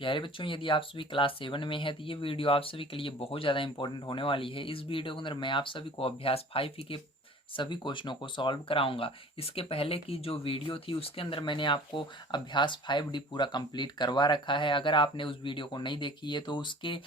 प्यारे बच्चों, यदि आप सभी क्लास 7 में हैं तो ये वीडियो आप सभी के लिए बहुत ज़्यादा इंपॉर्टेंट होने वाली है। इस वीडियो के अंदर मैं आप सभी को अभ्यास 5 के सभी क्वेश्चनों को सॉल्व कराऊंगा। इसके पहले की जो वीडियो थी उसके अंदर मैंने आपको अभ्यास 5D पूरा कंप्लीट करवा रखा है। अगर आपने उस वीडियो को नहीं देखी है तो उसके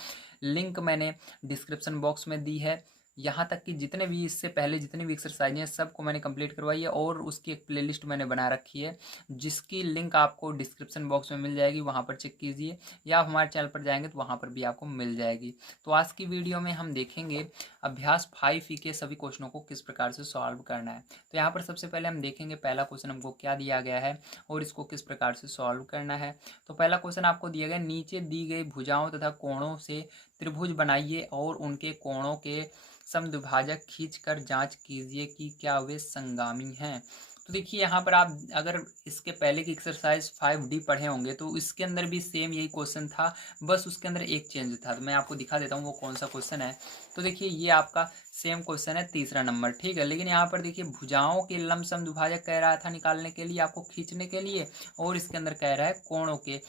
लिंक मैंने डिस्क्रिप्शन बॉक्स में दी है। यहाँ तक कि जितने भी इससे पहले जितनी भी एक्सरसाइज हैं सबको मैंने कंप्लीट करवाई है और उसकी एक प्लेलिस्ट मैंने बना रखी है, जिसकी लिंक आपको डिस्क्रिप्शन बॉक्स में मिल जाएगी। वहाँ पर चेक कीजिए या आप हमारे चैनल पर जाएंगे तो वहाँ पर भी आपको मिल जाएगी। तो आज की वीडियो में हम देखेंगे अभ्यास 5 के सभी क्वेश्चनों को किस प्रकार से सॉल्व करना है। तो यहाँ पर सबसे पहले हम देखेंगे पहला क्वेश्चन हमको क्या दिया गया है और इसको किस प्रकार से सॉल्व करना है। तो पहला क्वेश्चन आपको दिया गया, नीचे दी गई भुजाओं तथा कोणों से त्रिभुज बनाइए और उनके कोणों के समद्विभाजक खींचकर जांच कीजिए कि क्या वे संगामी हैं। तो देखिए यहाँ पर आप अगर इसके पहले की एक्सरसाइज 5D पढ़े होंगे तो इसके अंदर भी सेम यही क्वेश्चन था, बस उसके अंदर एक चेंज था। तो मैं आपको दिखा देता हूँ वो कौन सा क्वेश्चन है। तो देखिए ये आपका सेम क्वेश्चन है, तीसरा नंबर, ठीक है। लेकिन यहाँ पर देखिए भुजाओं के लंब समद्विभाजक कह रहा था निकालने के लिए, आपको खींचने के लिए, और इसके अंदर कह रहा है कोणों के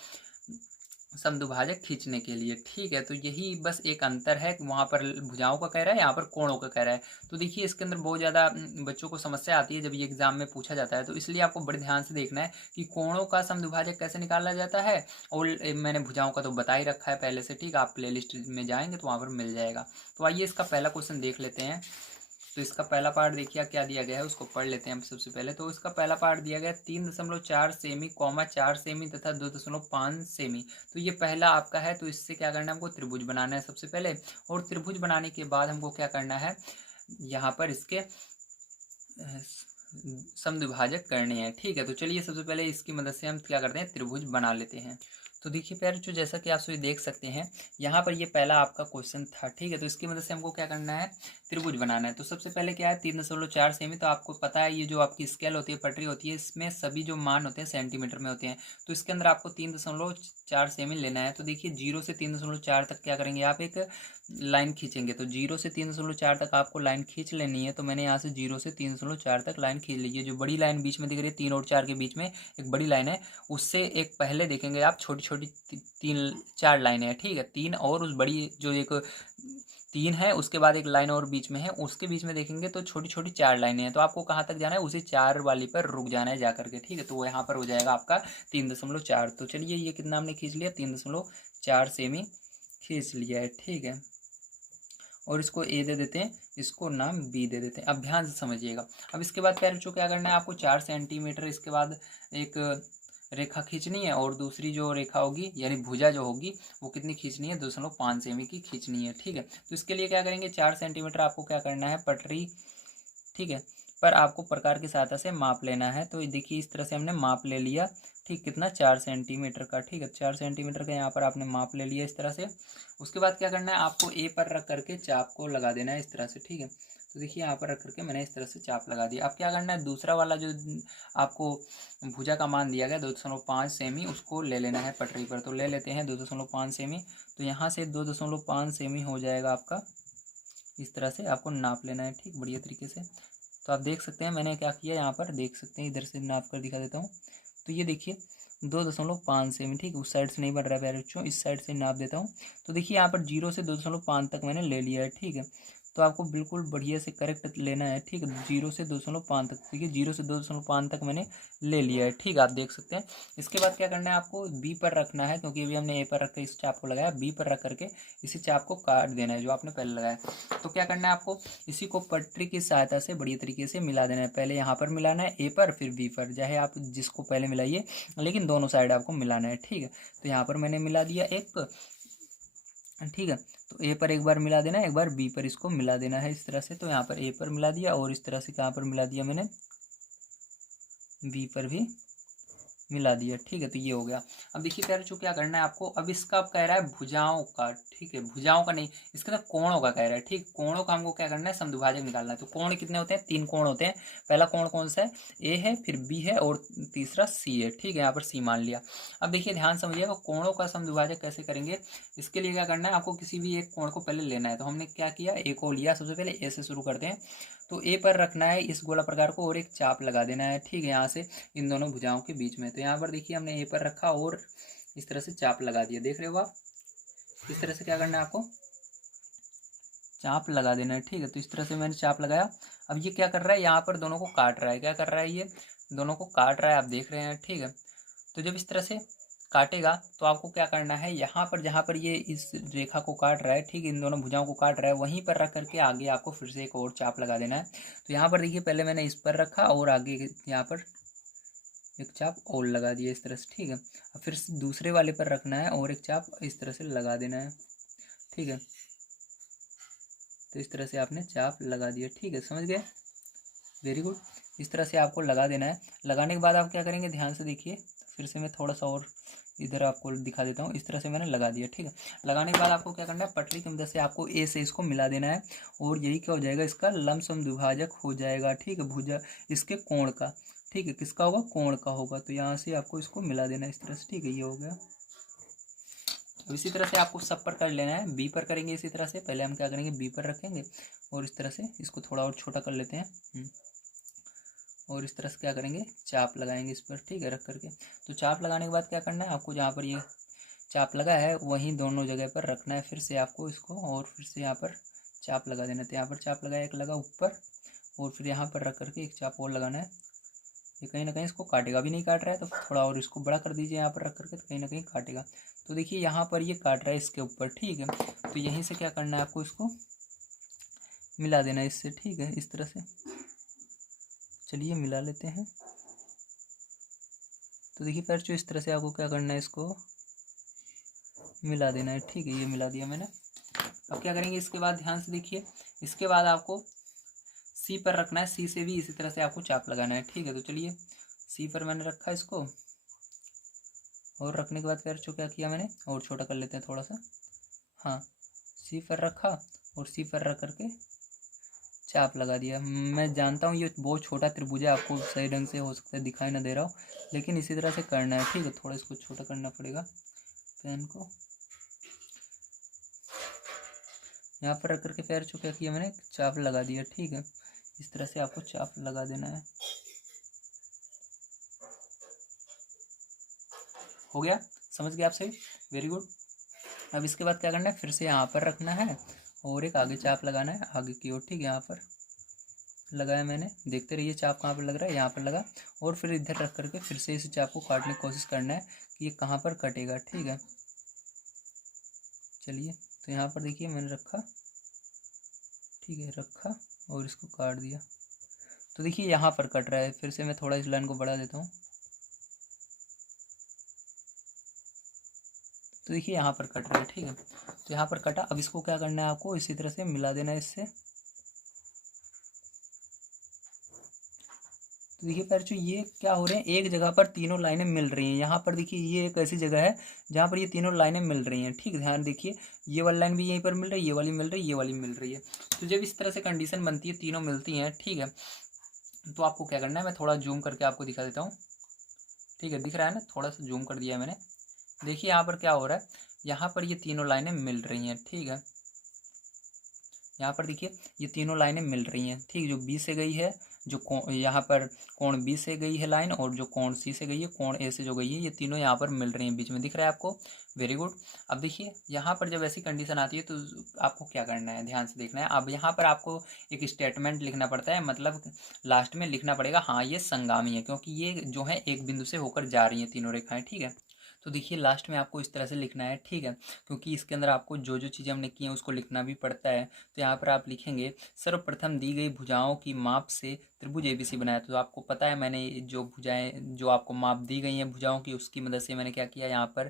समद्विभाजक खींचने के लिए, ठीक है। तो यही बस एक अंतर है, वहाँ पर भुजाओं का कह रहा है, यहाँ पर कोणों का कह रहा है। तो देखिए इसके अंदर बहुत ज़्यादा बच्चों को समस्या आती है जब ये एग्जाम में पूछा जाता है, तो इसलिए आपको बड़े ध्यान से देखना है कि कोणों का समद्विभाजक कैसे निकाला जाता है। और मैंने भुजाओं का तो बता ही रखा है पहले से, ठीक है। आप प्ले लिस्ट में जाएंगे तो वहाँ पर मिल जाएगा। तो आइए इसका पहला क्वेश्चन देख लेते हैं। तो इसका पहला पार्ट देखिए क्या दिया गया है, उसको पढ़ लेते हैं हम सबसे पहले। तो इसका पहला पार्ट दिया गया 3.4 सेमी, 4 सेमी तथा 2.5 सेमी। तो ये पहला आपका है। तो इससे क्या करना है, हमको त्रिभुज बनाना है सबसे पहले, और त्रिभुज बनाने के बाद हमको क्या करना है, यहाँ पर इसके समद्विभाजक करने हैं, ठीक है। तो चलिए सबसे पहले इसकी मदद से हम क्या करते हैं, त्रिभुज बना लेते हैं। तो देखिए प्यारे बच्चों, जैसा कि आप सभी देख सकते हैं यहाँ पर ये पहला आपका क्वेश्चन था, ठीक है। तो इसकी मदद से हमको क्या करना है, त्रिभुज बनाना है। तो सबसे पहले क्या है, 3.4 सेमी। तो आपको पता है ये जो आपकी स्केल होती है, पटरी होती है, इसमें सभी जो मान होते हैं सेंटीमीटर में होते हैं। तो इसके अंदर आपको 3.4 सेमी लेना है। तो देखिए 0 से 3.4 तक क्या करेंगे, आप एक लाइन खींचेंगे। तो 0 से 3.4 तक आपको लाइन खींच लेनी है। तो मैंने यहाँ से 0 से 3.4 तक लाइन खींच ली है। जो बड़ी लाइन बीच में दिख रही है 3 और 4 के बीच में एक बड़ी लाइन है, उससे एक पहले देखेंगे आप छोटी छोटी 3-4 लाइनें हैं, ठीक है। 3 और उस बड़ी जो एक 3 है उसके बाद एक लाइन और बीच में है, उसके बीच में देखेंगे तो छोटी छोटी 4 लाइनें हैं। तो आपको कहाँ तक जाना है, उसी 4 वाली पर रुक जाना है जा करके, ठीक है। तो वो यहाँ पर हो जाएगा आपका 3.4। तो चलिए ये कितना हमने खींच लिया, 3.4 सेमी खींच लिया है, ठीक है। और इसको ए दे देते हैं, इसको नाम बी दे देते हैं। अब ध्यान से समझिएगा। अब इसके बाद प्यारे बच्चों क्या करना है, आपको 4 सेंटीमीटर इसके बाद एक रेखा खींचनी है, और दूसरी जो रेखा होगी यानी भुजा जो होगी वो कितनी खींचनी है, 2.5 सेमी की खींचनी है, ठीक है। तो इसके लिए क्या करेंगे, 4 सेंटीमीटर आपको क्या करना है, पटरी, ठीक है, पर आपको प्रकार की सहायता से माप लेना है। तो देखिए इस तरह से हमने माप ले लिया, ठीक, कितना, 4 सेंटीमीटर का, ठीक है। 4 सेंटीमीटर का यहाँ पर आपने माप ले लिया इस तरह से। उसके बाद क्या करना है, आपको ए पर रख करके चाप को लगा देना है इस तरह से, ठीक है। तो देखिए यहाँ पर रख करके मैंने इस तरह से चाप लगा दिया। अब क्या करना है, दूसरा वाला जो आपको भुजा का मान दिया गया 2.5 सेमी, उसको ले लेना है पटरी पर। तो ले लेते हैं 2.5 सेमी। तो यहाँ से 2.5 सेमी हो जाएगा आपका, इस तरह से आपको नाप लेना है, ठीक, बढ़िया तरीके से। तो आप देख सकते हैं मैंने क्या किया, यहाँ पर देख सकते हैं, इधर से नाप कर दिखा देता हूँ। तो ये देखिए 2.5 सेमी, ठीक, उस साइड से नहीं बढ़ रहा है प्यारे बच्चों, इस साइड से नाप देता हूँ। तो देखिए यहाँ पर 0 से 2.5 तक मैंने ले लिया है, ठीक है। तो आपको बिल्कुल बढ़िया से करेक्ट लेना है, ठीक है। 0 से 2.5 तक, देखिए 0 से 2.5 तक मैंने ले लिया है, ठीक, आप देख सकते हैं। इसके बाद क्या करना है, आपको बी पर रखना है, क्योंकि अभी हमने ए पर रख कर इस चाप को लगाया, बी पर रख करके इसी चाप को काट देना है जो आपने पहले लगाया। तो क्या करना है, आपको इसी को पटरी की सहायता से बढ़िया तरीके से मिला देना है। पहले यहाँ पर मिलाना है ए पर, फिर बी पर, चाहे आप जिसको पहले मिलाइए, लेकिन दोनों साइड आपको मिलाना है, ठीक है। तो यहाँ पर मैंने मिला दिया एक, ठीक है। तो ए पर एक बार मिला देना है, एक बार बी पर इसको मिला देना है इस तरह से। तो यहाँ पर ए पर मिला दिया और इस तरह से कहाँ पर मिला दिया मैंने, बी पर भी मिला दिया, ठीक है। तो ये हो गया। अब देखिए प्यारे बच्चों क्या करना है आपको, अब इसका अब कह रहा है भुजाओं का, ठीक है, भुजाओं का नहीं, इसके अंदर कोणों का कह रहा है, ठीक। कोणों का हमको क्या करना है, समद्विभाजक निकालना है। तो कोण कितने होते हैं, 3 कोण होते हैं। पहला कोण कौन सा है, ए है, फिर बी है और तीसरा सी है, ठीक है। यहाँ पर सी मान लिया। अब देखिए ध्यान समझिएगा, कोणों का समद्विभाजक कैसे करेंगे। इसके लिए क्या करना है, आपको किसी भी एक कोण को पहले लेना है। तो हमने क्या किया, ए को लिया, सबसे पहले ए से शुरू करते हैं। तो ए पर रखना है इस गोला प्रकार को और एक चाप लगा देना है, ठीक है, यहाँ से इन दोनों भुजाओं के बीच में। तो यहाँ पर देखिए हमने ए पर रखा और इस तरह से चाप लगा दिया, देख रहे हो आप। इस तरह से क्या करना है आपको, चाप लगा देना है, ठीक है। तो इस तरह से मैंने चाप लगाया। अब ये क्या कर रहा है, यहाँ पर दोनों को काट रहा है, क्या कर रहा है, ये दोनों को काट रहा है, आप देख रहे हैं, ठीक है। तो जब इस तरह से काटेगा तो आपको क्या करना है, यहाँ पर जहाँ पर ये इस रेखा को काट रहा है, ठीक है, इन दोनों भुजाओं को काट रहा है, वहीं पर रख करके आगे आपको फिर से एक और चाप लगा देना है। तो यहाँ पर देखिए, पहले मैंने इस पर रखा और आगे यहाँ पर एक चाप और लगा दिया इस तरह से, ठीक है। अब फिर दूसरे वाले पर रखना है और एक चाप इस तरह से लगा देना है, ठीक है। तो इस तरह से आपने चाप लगा दिया, ठीक है, समझ गए, वेरी गुड। इस तरह से आपको लगा देना है। लगाने के बाद आप क्या करेंगे, ध्यान से देखिए, फिर से मैं थोड़ा सा और इधर आपको दिखा देता हूँ। इस तरह से मैंने लगा दिया, ठीक है। लगाने के बाद आपको क्या करना है, पटरी की मदद से आपको ए से इसको मिला देना है, और यही क्या हो जाएगा, इसका लमसम द्विभाजक हो जाएगा, ठीक है, भुजा इसके कोण का, ठीक है, किसका होगा, कोण का होगा। तो यहाँ से आपको इसको मिला देना है इस तरह से, ठीक है, ये हो गया। तो इसी तरह से आपको सब पर कर लेना है। बी पर करेंगे इसी तरह से, पहले हम क्या करेंगे, बी पर रखेंगे और इस तरह से इसको थोड़ा और छोटा कर लेते हैं, और इस तरह से क्या करेंगे, चाप लगाएंगे इस पर, ठीक है, रख करके। तो चाप लगाने के बाद क्या करना है आपको, जहाँ पर ये चाप लगा है वहीं दोनों जगह पर रखना है फिर से आपको इसको, और फिर से यहाँ पर चाप लगा देना है। तो यहाँ पर चाप लगाया, एक लगा ऊपर, और फिर यहाँ पर रख करके एक चाप और लगाना है। ये कहीं ना कहीं इसको काटेगा, अभी नहीं काट रहा है तो थोड़ा और इसको बड़ा कर दीजिए यहाँ पर रख करके, तो कहीं ना कहीं काटेगा। तो देखिए यहाँ पर ये काट रहा है इसके ऊपर, ठीक है। तो यहीं से क्या करना है आपको, इसको मिला देना है इससे, ठीक है, इस तरह से। चलिए मिला लेते हैं। तो देखिए पैर इस तरह से आपको क्या करना है, इसको मिला देना है, ठीक है, ये मिला दिया मैंने। अब क्या करेंगे, इसके बाद ध्यान से देखिए, इसके बाद आपको सी पर रखना है, सी से भी इसी तरह से आपको चाप लगाना है, ठीक है। तो चलिए सी पर मैंने रखा इसको, और रखने के बाद पैर क्या किया मैंने, और छोटा कर लेते हैं थोड़ा सा, हाँ, सी पर रखा और सी पर रख करके चाप लगा दिया। मैं जानता हूँ ये बहुत छोटा त्रिभुज है, आपको सही ढंग से हो सकता है दिखाई ना दे रहा हो, लेकिन इसी तरह से करना है, ठीक है। थोड़ा इसको छोटा करना पड़ेगा पेन को। यहाँ पर रख करके पैर क्या किया मैंने, चाप लगा दिया, ठीक है। इस तरह से आपको चाप लगा देना है, हो गया, समझ गए आप सही, वेरी गुड। अब इसके बाद क्या करना है, फिर से यहाँ पर रखना है और एक आगे चाप लगाना है आगे की ओर, ठीक है। यहाँ पर लगाया मैंने, देखते रहिए चाप कहाँ पर लग रहा है, यहाँ पर लगा, और फिर इधर रख करके फिर से इस चाप को काटने की कोशिश करना है कि ये कहाँ पर कटेगा, ठीक है। चलिए तो यहाँ पर देखिए मैंने रखा, ठीक है, रखा और इसको काट दिया। तो देखिए यहाँ पर कट रहा है, फिर से मैं थोड़ा इस लाइन को बढ़ा देता हूँ। तो देखिए यहाँ पर कट रहा है, ठीक है। तो यहाँ पर कटा, अब इसको क्या करना है आपको, इसी तरह से मिला देना है इससे। तो देखिए पैरचू ये क्या हो रहे हैं, एक जगह पर तीनों लाइनें मिल रही हैं। यहाँ पर देखिए ये एक ऐसी जगह है जहाँ पर ये तीनों लाइनें मिल रही हैं, ठीक है, ध्यान देखिए, ये वाली लाइन भी यहीं पर मिल रही है, ये वाली मिल रही है, ये वाली मिल रही है। तो जब इस तरह से कंडीशन बनती है, तीनों मिलती हैं, ठीक है, तो आपको क्या करना है, मैं थोड़ा जूम करके आपको दिखा देता हूँ, ठीक है, दिख रहा है ना, थोड़ा सा जूम कर दिया है मैंने। देखिए यहाँ पर क्या हो रहा है, यहाँ पर ये तीनों लाइनें मिल रही हैं, ठीक है। यहाँ पर देखिए ये तीनों लाइनें मिल रही हैं, ठीक, जो बी से गई है, जो यहाँ पर कोण बी से गई है लाइन, और जो कोण सी से गई है, कोण ए से जो गई है, ये तीनों यहाँ पर मिल रही हैं, बीच में दिख रहा है आपको, वेरी गुड। अब देखिए यहाँ पर जब ऐसी कंडीशन आती है तो आपको क्या करना है, ध्यान से देखना है। अब यहाँ पर आपको एक स्टेटमेंट लिखना पड़ता है, मतलब लास्ट में लिखना पड़ेगा, हाँ ये संगामी है, क्योंकि ये जो है एक बिंदु से होकर जा रही हैं तीनों रेखाएं, ठीक है। तो देखिए लास्ट में आपको इस तरह से लिखना है, ठीक है, क्योंकि इसके अंदर आपको जो जो चीज़ें हमने की हैं उसको लिखना भी पड़ता है। तो यहाँ पर आप लिखेंगे, सर्वप्रथम दी गई भुजाओं की माप से त्रिभुज एबीसी बनाया। तो आपको पता है मैंने जो भुजाएं, जो आपको माप दी गई हैं भुजाओं की, उसकी मदद से मैंने क्या किया, यहाँ पर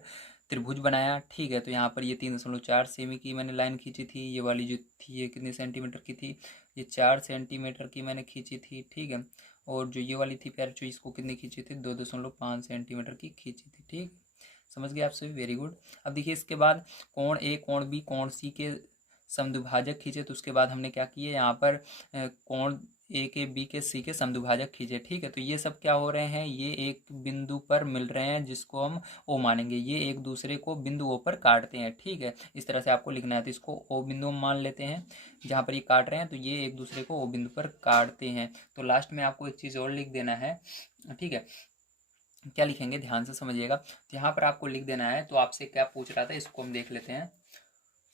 त्रिभुज बनाया, ठीक है। तो यहाँ पर ये 3.4 सेमी की मैंने लाइन खींची थी, ये वाली जो थी ये कितने सेंटीमीटर की थी, ये 4 सेंटीमीटर की मैंने खींची थी, ठीक है। और जो ये वाली थी पैर, जो इसको कितनी खींची थी, 2.5 सेंटीमीटर की खींची थी, ठीक, समझ गए आप सभी, वेरी गुड। अब देखिए इसके बाद कोण ए, कोण बी, कोण सी के समद्विभाजक खींचे, तो उसके बाद हमने क्या किए, यहाँ पर कोण ए के, बी के, सी के समद्विभाजक खींचे, ठीक है। तो ये सब क्या हो रहे हैं, ये एक बिंदु पर मिल रहे हैं जिसको हम ओ मानेंगे, ये एक दूसरे को बिंदु ओ पर काटते हैं, ठीक है। इस तरह से आपको लिखना है, तो इसको ओ बिंदु हम मान लेते हैं, जहाँ पर ये काट रहे हैं, तो ये एक दूसरे को ओ बिंदु पर काटते हैं। तो लास्ट में आपको एक चीज़ और लिख देना है, ठीक है, क्या लिखेंगे, ध्यान से समझिएगा। तो यहाँ पर आपको लिख देना है। तो आपसे क्या पूछ रहा था, इसको हम देख लेते हैं।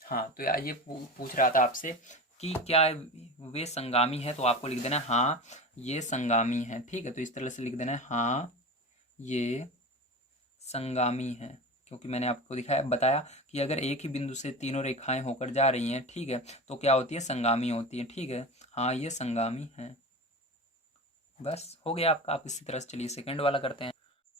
हाँ, तो ये पूछ रहा था आपसे कि क्या वे संगामी है, तो आपको लिख देना है हाँ ये संगामी है। ठीक है, तो इस तरह से लिख देना है हाँ ये संगामी है। क्योंकि मैंने आपको दिखाया बताया कि अगर एक ही बिंदु से तीनों रेखाएं होकर जा रही हैं, ठीक है, तो क्या होती है, संगामी होती है। ठीक है, हाँ ये संगामी है। बस हो गया आपका। आप इसी तरह से चलिए सेकंड वाला करते हैं।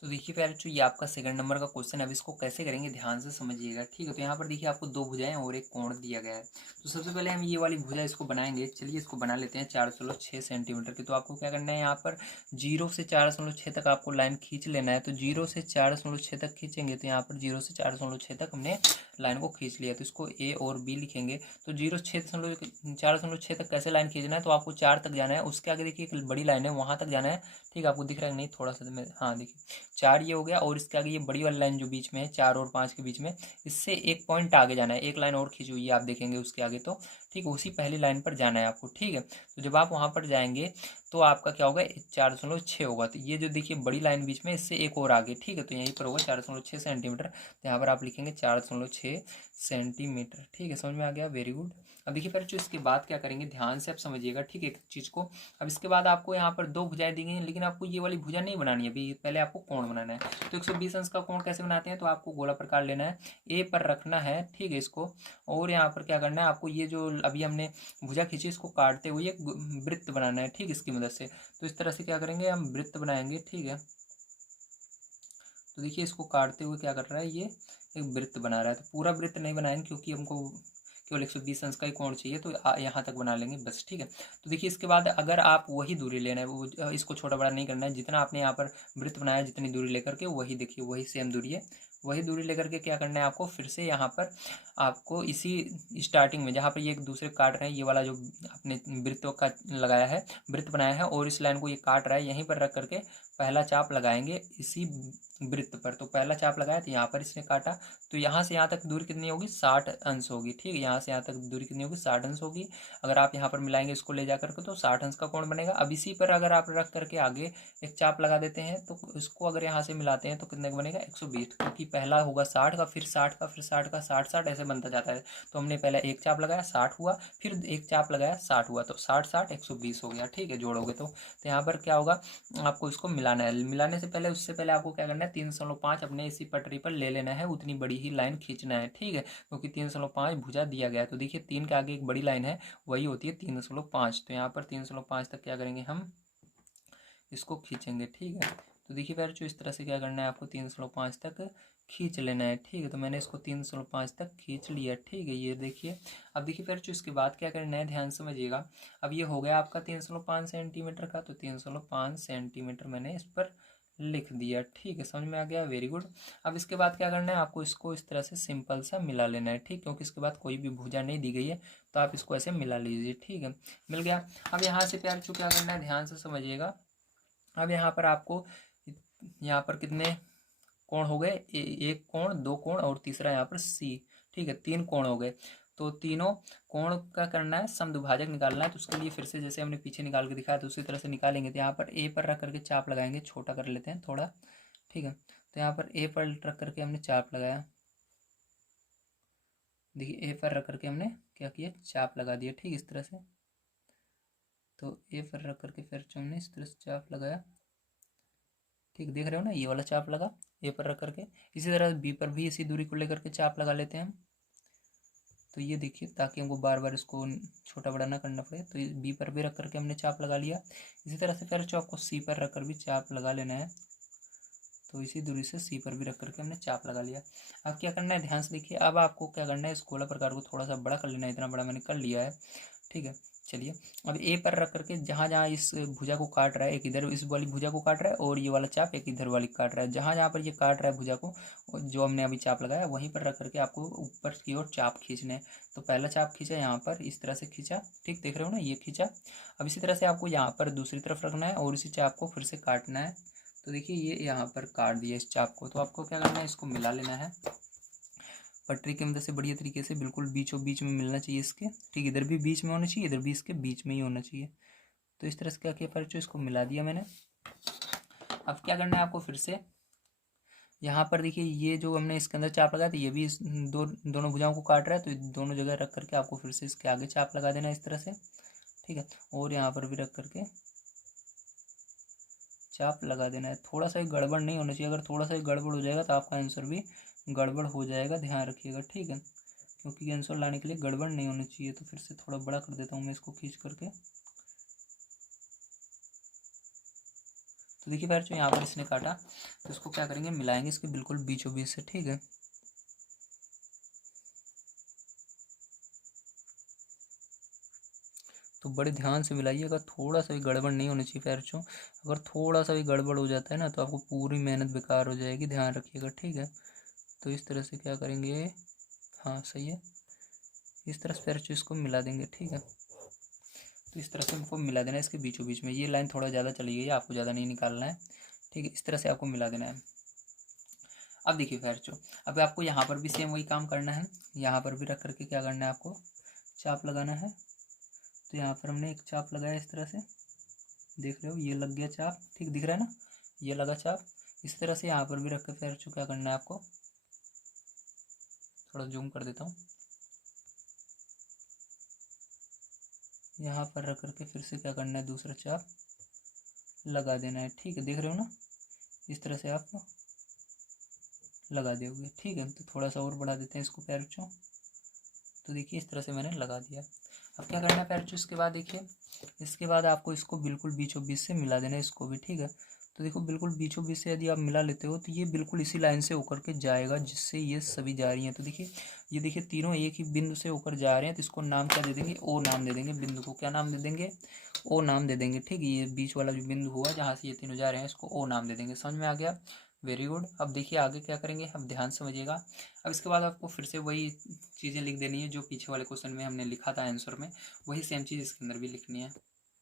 तो देखिए प्यारे बच्चों, ये आपका सेकंड नंबर का क्वेश्चन है। अब इसको कैसे करेंगे ध्यान से समझिएगा। ठीक है, तो यहाँ पर देखिए आपको दो भुजाएं और एक कोण दिया गया है। तो सबसे पहले हम ये वाली भुजा इसको बनाएंगे। चलिए इसको बना लेते हैं 4.6 सेंटीमीटर की। तो आपको क्या करना है, यहाँ पर 0 से 4.6 तक आपको लाइन खींच लेना है। तो 0 से 4.6 तक खींचेंगे, तो यहाँ पर 0 से 4.6 तक हमने लाइन को खींच लिया। तो इसको ए और बी लिखेंगे। तो 4.6 तक कैसे लाइन खींचना है, तो आपको 4 तक जाना है। उसके आगे देखिए एक बड़ी लाइन है, वहाँ तक जाना है। ठीक है, आपको दिख रहा है नहीं, थोड़ा सा हाँ देखिए 4 ये हो गया। और इसके आगे ये बड़ी वाली लाइन जो बीच में है 4 और 5 के बीच में, इससे एक पॉइंट आगे जाना है। एक लाइन और खींची हुई है, आप देखेंगे उसके आगे। तो ठीक है, उसी पहली लाइन पर जाना है आपको। ठीक है, तो जब आप वहां पर जाएंगे तो आपका क्या होगा, 4.6 होगा। तो ये जो देखिए बड़ी लाइन बीच में, इससे एक और आगे। ठीक है, तो यहीं पर होगा 4.6 सेंटीमीटर। तो यहाँ पर आप लिखेंगे 4.6 सेंटीमीटर। ठीक है, समझ में आ गया, वेरी गुड। अब देखिए फिर जो इसके बाद क्या करेंगे, ध्यान से आप समझिएगा। ठीक है, एक चीज को। अब इसके बाद आपको यहाँ पर दो भुजाएं दी गई हैं, लेकिन आपको ये वाली भुजा नहीं बनानी है अभी, पहले आपको कोण बनाना है। तो 120 अंश का कोण कैसे बनाते हैं, तो आपको गोला प्रकार लेना है, ए पर रखना है। ठीक है, इसको। और यहाँ पर क्या करना है आपको, ये जो अभी हमने भुजा खींची इसको काटते हुए एक वृत्त बनाना है। ठीक, इसकी मदद से। तो इस तरह से क्या करेंगे, हम वृत्त बनाएंगे। ठीक है, तो देखिए इसको काटते हुए क्या कर रहा है, ये एक वृत्त बना रहा है। तो पूरा वृत्त नहीं बनाएंगे क्योंकि हमको केवल 120 अंश का ही कोण चाहिए, तो यहाँ तक बना लेंगे बस। ठीक है, तो देखिए इसके बाद अगर आप वही दूरी लेना है, वो इसको छोटा बड़ा नहीं करना है, जितना आपने यहाँ पर वृत्त बनाया जितनी दूरी लेकर के, वही देखिए वही सेम दूरी है। वही दूरी लेकर के क्या करना है आपको, फिर से यहाँ पर आपको इसी स्टार्टिंग में जहाँ पर ये एक दूसरे काट रहे हैं, ये वाला जो आपने वृत्तों का लगाया है, वृत्त बनाया है, और इस लाइन को ये काट रहा है, यहीं पर रख करके पहला चाप लगाएंगे इसी वृत्त पर। तो पहला चाप लगाया, तो यहाँ पर इसने काटा। तो यहाँ से यहाँ तक दूरी कितनी होगी, 60 अंश होगी। ठीक है, यहाँ से यहाँ तक दूरी कितनी होगी, 60 अंश होगी। अगर आप यहाँ पर मिलाएंगे इसको ले जा करके, तो 60 अंश का कोण बनेगा। अब इसी पर अगर आप रख करके आगे एक चाप लगा देते हैं, तो इसको अगर यहाँ से मिलाते हैं तो कितने का बनेगा, 120। क्योंकि पहला होगा 60 का, फिर 60 का, फिर 60 का, 60 60 ऐसे बनता जाता है। तो हमने पहले एक चाप लगाया 60 हुआ, फिर एक चाप लगाया 60 हुआ, तो 60 60 120 हो गया। ठीक है, जोड़ोगे तो यहाँ पर क्या होगा, आपको इसको मिलाना है। मिलाने से पहले, उससे पहले आपको क्या करना है, 3.5 अपने इसी पटरी पर ले लेना है, उतनी बड़ी ही लाइन खींचना है। ठीक है, क्योंकि 3.5 भुजा दिया गया है। तो देखिए 3 के आगे एक बड़ी लाइन है, वही होती है 3.5। तो यहाँ पर 3.5 तक क्या करेंगे, हम इसको खींचेंगे। ठीक है, तो देखिए पैर जो इस तरह से क्या करना है, आपको 3.5 तक खींच लेना है। ठीक है, तो मैंने इसको 3.5 तक खींच लिया। ठीक है, ये देखिए। अब देखिए पैर जो इसके बाद क्या करना है, ध्यान समझिएगा। अब ये हो गया आपका 3.5 सेंटीमीटर का, तो 3.5 सेंटीमीटर मैंने इस पर लिख दिया। ठीक है, समझ में आ गया, वेरी गुड। अब इसके बाद क्या करना है, आपको इसको इस तरह से सिंपल सा मिला लेना है। ठीक, क्योंकि इसके बाद कोई भी भुजा नहीं दी गई है, तो आप इसको ऐसे मिला लीजिए। ठीक है, मिल गया। अब यहाँ से प्यार जो क्या करना है, ध्यान से समझिएगा। अब यहाँ पर आपको यहाँ पर कितने कोण हो गए, एक कोण, दो कोण और तीसरा यहाँ पर सी। ठीक है, 3 कोण हो गए। तो तीनों कोण का करना है, समद्विभाजक निकालना है। तो उसके लिए फिर से जैसे हमने पीछे निकाल के दिखाया, तो उसी तरह से निकालेंगे। तो यहाँ पर ए पर रख करके चाप लगाएंगे, छोटा कर लेते हैं थोड़ा। ठीक है, तो यहाँ पर ए पर रख करके हमने चाप लगाया। देखिए ए पर रख करके हमने क्या किया, चाप लगा दिया। ठीक, इस तरह से। तो ए पर रख करके फिर हमने इस तरह से चाप लगाया। ठीक, देख रहे हो ना, ये वाला चाप लगा ए पर रख करके। इसी तरह बी पर भी इसी दूरी को लेकर के चाप लगा लेते हैं हम। तो ये देखिए, ताकि हमको बार बार इसको छोटा बड़ा ना करना पड़े, तो बी पर भी रख करके हमने चाप लगा लिया। इसी तरह से फिर चौक को सी पर रख कर भी चाप लगा लेना है। तो इसी दूरी से सी पर भी रख करके हमने चाप लगा लिया। अब क्या करना है, ध्यान से देखिए। अब आपको क्या करना है, इस गोला प्रकार को थोड़ा सा बड़ा कर लेना है। इतना बड़ा मैंने कर लिया है। ठीक है, चलिए। अब ए पर रख करके जहाँ जहाँ इस भुजा को काट रहा है, एक इधर इस वाली भुजा को काट रहा है, और ये वाला चाप एक इधर वाली काट रहा है। जहाँ जहाँ पर ये काट रहा है भुजा को, जो हमने अभी चाप लगाया, वहीं पर रख करके आपको ऊपर की ओर चाप खींचना है। तो पहला चाप खींचा, यहाँ पर इस तरह से खींचा। ठीक, देख रहे हो ना, ये खींचा। अब इसी तरह से आपको यहाँ पर दूसरी तरफ रखना है, और इसी चाप को फिर से काटना है। तो देखिए ये यहाँ पर काट दिया इस चाप को। तो आपको क्या करना है, इसको मिला लेना है पटरी की मदद से बढ़िया तरीके से, बिल्कुल बीचों बीच में मिलना चाहिए इसके। ठीक, इधर भी बीच में होना चाहिए, इधर भी इसके बीच में ही होना चाहिए। तो इस तरह से क्या किया, पर इसको मिला दिया मैंने। अब क्या करना है आपको, फिर से यहाँ पर देखिए ये जो हमने इसके अंदर चाप लगाया था ये भी इस दोनों भुजाओं को काट रहा है, तो दोनों जगह रख करके आपको फिर से इसके आगे चाप लगा देना है इस तरह से, ठीक है। और यहाँ पर भी रख करके चाप लगा देना है। थोड़ा सा ही गड़बड़ नहीं होना चाहिए, अगर थोड़ा सा ही गड़बड़ हो जाएगा तो आपका आंसर भी गड़बड़ हो जाएगा, ध्यान रखिएगा, ठीक है। क्योंकि आंसर लाने के लिए गड़बड़ नहीं होनी चाहिए। तो फिर से थोड़ा बड़ा कर देता हूँ मैं इसको खींच करके। तो देखिए पैर जो यहाँ पर इसने काटा, तो इसको क्या करेंगे, मिलाएंगे इसके बिल्कुल बीचों बीच से, ठीक है। तो बड़े ध्यान से मिलाइएगा, थोड़ा सा भी गड़बड़ नहीं होनी चाहिए पैरचों। अगर थोड़ा सा भी गड़बड़ हो जाता है ना तो आपको पूरी मेहनत बेकार हो जाएगी, ध्यान रखिएगा, ठीक है। तो इस तरह से क्या करेंगे, हाँ सही है, इस तरह से पैरचों इसको मिला देंगे, ठीक है। तो इस तरह से हमको मिला देना है इसके बीचों बीच में। ये लाइन थोड़ा ज़्यादा चली गई है, आपको ज़्यादा नहीं निकालना है, ठीक है। इस तरह से आपको मिला देना है। अब देखिए पैरचों, अब आपको यहाँ पर भी सेम वही काम करना है। यहाँ पर भी रख करके क्या करना है, आपको चाप लगाना है। तो यहाँ पर हमने एक चाप लगाया इस तरह से, देख रहे हो ये लग गया चाप, ठीक दिख रहा है ना, ये लगा चाप। इस तरह से यहाँ पर भी रख कर फिर क्या करना है आपको, थोड़ा जूम कर देता हूँ, यहाँ पर रख करके फिर से क्या करना है, दूसरा चाप लगा देना है, ठीक है। देख रहे हो ना, इस तरह से आप लगा दोगे, ठीक है। तो थोड़ा सा और बढ़ा देते हैं इसको पैरचों। तो देखिए इस तरह से मैंने लगा दिया। अब क्या करना है पैरचों, इसके बाद देखिए, इसके बाद आपको इसको बिल्कुल बीचों बीच से मिला देना है इसको भी, ठीक है। तो देखो बिल्कुल बीचों बीच से यदि आप मिला लेते हो तो ये बिल्कुल इसी लाइन से होकर के जाएगा जिससे ये सभी जा रही हैं। तो देखिए ये देखिए तीनों एक ही बिंदु से होकर जा रहे हैं, तो इसको नाम क्या दे देंगे, ओ नाम दे देंगे। बिंदु को क्या नाम दे देंगे, ओ नाम दे देंगे, ठीक है। ये बीच वाला जो बिंदु हुआ जहाँ से ये तीनों जा रहे हैं इसको ओ नाम दे देंगे। समझ में आ गया, वेरी गुड। अब देखिए आगे क्या करेंगे, अब ध्यान समझिएगा। अब इसके बाद आपको फिर से वही चीज़ें लिख देनी है जो पीछे वाले क्वेश्चन में हमने लिखा था आंसर में, वही सेम चीज़ इसके अंदर भी लिखनी है।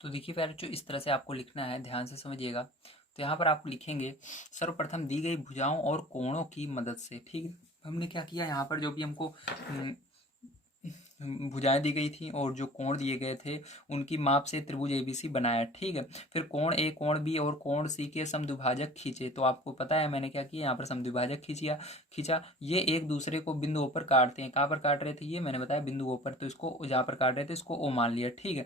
तो देखिए प्यारे जो इस तरह से आपको लिखना है, ध्यान से समझिएगा। तो यहाँ पर आप लिखेंगे, सर्वप्रथम दी गई भुजाओं और कोणों की मदद से, ठीक है। हमने क्या किया, यहाँ पर जो भी हमको भुजाएं दी गई थी और जो कोण दिए गए थे उनकी माप से त्रिभुज एबीसी बनाया, ठीक है। फिर कोण ए, कोण बी और कोण सी के समद्विभाजक खींचे। तो आपको पता है मैंने क्या किया, यहाँ पर समद्विभाजक खींचा। ये एक दूसरे को बिंदुओं पर काटते हैं। कहाँ पर काट रहे थे, ये मैंने बताया बिंदुओं पर, तो इसको जहाँ पर काट रहे थे इसको ओ मान लिया, ठीक है।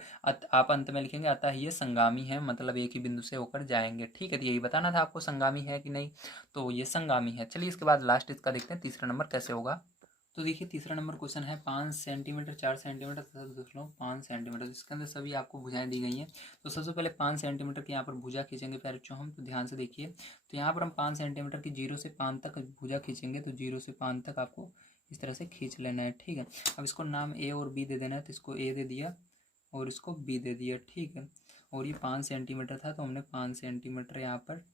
आप अंत में लिखेंगे अतः ये संगामी है, मतलब एक ही बिंदु से होकर जाएंगे, ठीक है। तो यही बताना था आपको संगामी है कि नहीं, तो ये संगामी है। चलिए इसके बाद लास्ट इसका देखते हैं तीसरा नंबर कैसे होगा। तो देखिए तीसरा नंबर क्वेश्चन है 5 सेंटीमीटर, 4 सेंटीमीटर तथा 2.5 सेंटीमीटर। इसके अंदर सभी आपको भुजाएं दी गई हैं। तो सबसे पहले 5 सेंटीमीटर की यहाँ पर भुजा खींचेंगे पैरचों हम। तो ध्यान से देखिए, तो यहाँ पर हम 5 सेंटीमीटर की 0 से 5 तक भुजा खींचेंगे। तो 0 से 5 तक आपको इस तरह से खींच लेना है, ठीक है। अब इसको नाम ए और बी दे देना है, तो इसको ए दे दिया और इसको बी दे दिया, ठीक है। और ये 5 सेंटीमीटर था तो हमने 5 सेंटीमीटर यहाँ पर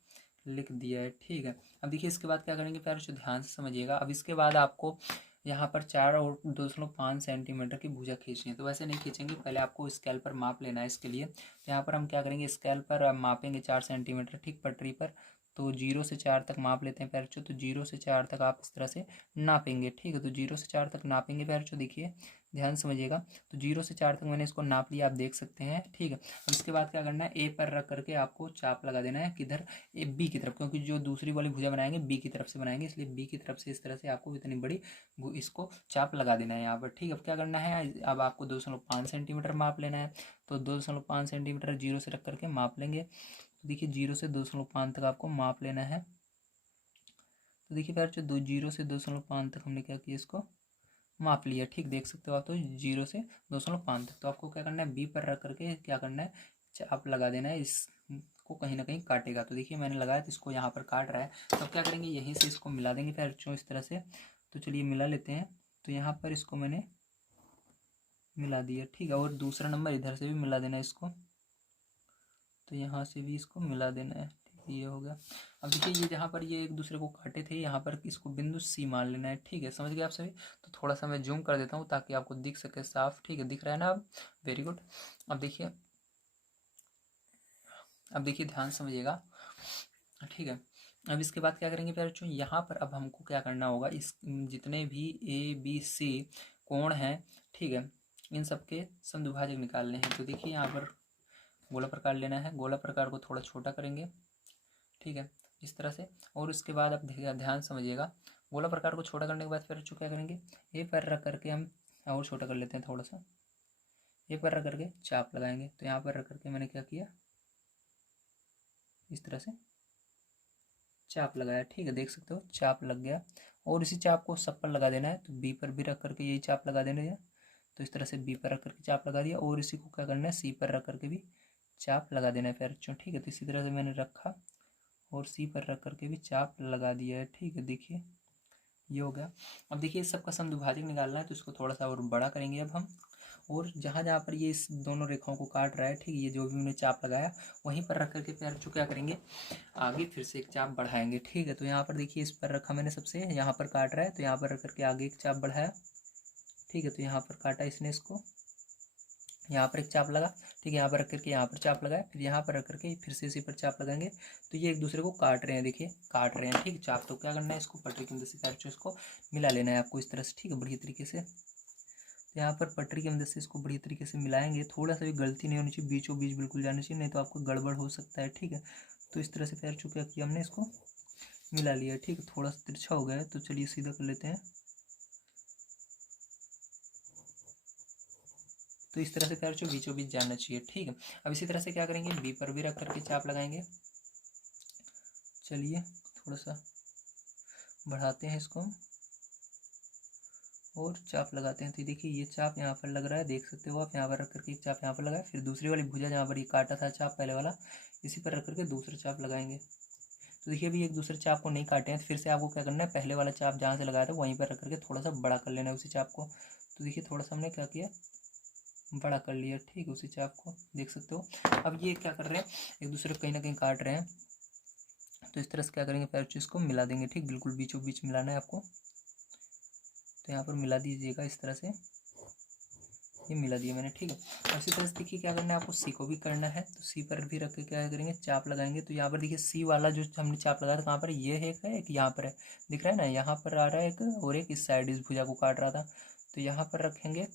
लिख दिया है, ठीक है। अब देखिए इसके बाद क्या करेंगे पैरचों, ध्यान से समझिएगा। अब इसके बाद आपको यहाँ पर 4 और 2.5 सेंटीमीटर की भुजा खींचनी है। तो वैसे नहीं खींचेंगे, पहले आपको स्केल पर माप लेना है इसके लिए। तो यहाँ पर हम क्या करेंगे, स्केल पर मापेंगे 4 सेंटीमीटर, ठीक, पटरी पर। तो 0 से 4 तक माप लेते हैं पैरचों। तो 0 से 4 तक आप इस तरह से नापेंगे, ठीक है। तो 0 से 4 तक नापेंगे पैरचों, देखिए ध्यान समझिएगा। तो 0 से 4 तक मैंने इसको नाप लिया, आप देख सकते हैं, ठीक है। इसके बाद क्या करना है, ए पर रख करके आपको चाप लगा देना है, किधर, ए बी की तरफ, क्योंकि जो दूसरी वाली भुजा बनाएंगे बी की तरफ से बनाएंगे, इसलिए बी की तरफ से इस तरह से आपको इतनी बड़ी इसको चाप लगा देना है यहाँ पर, ठीक है। अब क्या करना है, अब आपको 2.5 सेंटीमीटर माप लेना है। तो 2.5 सेंटीमीटर 0 से रख करके माप लेंगे। तो देखिए 0 से 2.5 तक आपको माप लेना है। तो देखिए यार जो 0 से 2.5 तक हमने क्या किया, इसको माप लिया, ठीक, देख सकते हो आप। तो 0 से 2.5 तक, तो आपको क्या करना है, बी पर रख करके क्या करना है, चाप लगा देना है। इसको कहीं ना कहीं काटेगा। तो देखिए मैंने लगाया तो इसको यहाँ पर काट रहा है। तो अब क्या करेंगे, यहीं से इसको मिला देंगे पैरचों इस तरह से। तो चलिए मिला लेते हैं। तो यहाँ पर इसको मैंने मिला दिया, ठीक है। और दूसरा नंबर इधर से भी मिला देना है इसको। तो यहाँ से भी इसको मिला देना है, ठीक है, ये हो गया। अब देखिए ये जहाँ पर ये एक दूसरे को काटे थे, यहाँ पर इसको बिंदु सी मान लेना है, ठीक है। समझ गए आप सभी। तो थोड़ा सा मैं जूम कर देता हूँ ताकि आपको दिख सके साफ, ठीक है, दिख रहा है ना अब, वेरी गुड। अब देखिए, अब देखिए ध्यान समझिएगा, ठीक है। अब इसके बाद क्या करेंगे प्यारे बच्चों, यहाँ पर अब हमको क्या करना होगा, इस जितने भी ए बी सी कोण हैं, ठीक है, इन सबके समद्विभाजक निकालने हैं। तो देखिए यहाँ पर गोला प्रकार लेना है। गोला प्रकार को थोड़ा छोटा करेंगे, ठीक है। इस तरह से। और उसके बाद आप ध्यान समझिएगा, गोला प्रकार को छोटा करने के बाद फिर क्या करेंगे, ये पैर रख करके हम और छोटा कर लेते हैं थोड़ा सा, ये पैर रख करके चाप लगाएंगे। तो यहाँ पर रख करके मैंने क्या किया, इस तरह से चाप लगाया, ठीक है, देख सकते हो चाप लग गया। और इसी चाप को सब पर लगा देना है, तो बी पर भी रख करके यही चाप लगा देना है। तो इस तरह से बी पर रख करके चाप लगा दिया, और इसी को क्या करना है, सी पर रख करके भी चाप लगा देना है पैर बच्चों, ठीक है। तो इसी तरह से मैंने रखा और सी पर रख करके भी चाप लगा दिया है, ठीक है। देखिए ये हो गया। अब देखिए इस सबका समद्विभाजक निकालना है, तो इसको थोड़ा सा और बड़ा करेंगे अब हम। और जहाँ जहाँ पर ये इस दोनों रेखाओं को काट रहा है, ठीक है, ये जो भी मैंने चाप लगाया वहीं पर रख करके पैर बच्चों क्या करेंगे, आगे फिर से एक चाप बढ़ाएंगे, ठीक है। तो यहाँ पर देखिए इस पर रखा मैंने सबसे, यहाँ पर काट रहा है तो यहाँ पर रख करके आगे एक चाप बढ़ाया, ठीक है। तो यहाँ पर काटा इसने इसको, यहाँ पर एक चाप लगा, ठीक है, यहाँ पर रख करके यहाँ पर चाप लगाया, फिर यहाँ पर रख करके फिर से इसी पर चाप लगाएंगे। तो ये एक दूसरे को काट रहे हैं, देखिए काट रहे हैं, ठीक, चाप। तो क्या करना है, इसको पटरी की मदद से पैर इसको मिला लेना है आपको इस तरह से, ठीक है, बढ़िया तरीके से। तो यहाँ पर पटरी की मदद से इसको बढ़िया तरीके से मिलाएंगे, थोड़ा सा भी गलती नहीं होनी चाहिए, बीचों बीच बिल्कुल जाना चाहिए, नहीं तो आपको गड़बड़ हो सकता है, ठीक है। तो इस तरह से पैर क्या किया हमने, इसको मिला लिया, ठीक है। थोड़ा सा तिरछा हो गया है तो चलिए सीधा कर लेते हैं। तो इस तरह से पैर बीचों बीच जाना चाहिए, ठीक है। अब इसी तरह से क्या करेंगे, बी पर भी रख करके चाप लगाएंगे। चलिए थोड़ा सा बढ़ाते हैं इसको और चाप लगाते हैं। तो देखिए ये चाप यहाँ पर लग रहा है, देख सकते हो आप, यहाँ पर रख करके एक चाप यहाँ पर लगाए, फिर दूसरी वाली भुजा जहाँ पर ये काटा था चाप पहले वाला, इसी पर रख करके दूसरा चाप लगाएंगे। तो देखिए अभी एक दूसरे चाप को नहीं काटे हैं, तो फिर से आपको क्या करना है, पहले वाला चाप जहाँ से लगाया था वहीं पर रख करके थोड़ा सा बड़ा कर लेना है उसी चाप को। तो देखिए थोड़ा सा हमने क्या किया, बड़ा कर लिया, ठीक, उसी चाप को देख सकते हो। अब ये क्या कर रहे हैं, एक दूसरे को कहीं ना कहीं काट रहे हैं, तो इस तरह से क्या करेंगे, पैर इसको मिला देंगे, ठीक, बिल्कुल बीचों बीच मिलाना है आपको। तो यहाँ पर मिला दीजिएगा इस तरह से, ये मिला दिया मैंने, ठीक है। और इसी तरह से देखिए क्या करना है आपको, सी को भी करना है, तो सी पर भी रख के क्या करेंगे, चाप लगाएंगे। तो यहाँ पर देखिए सी वाला जो हमने चाप लगाया था कहाँ पर, ये है एक यहाँ पर है, दिख रहा है ना, यहाँ पर आ रहा है एक, और एक इस साइड इस भुजा को काट रहा था। तो यहाँ पर रखेंगे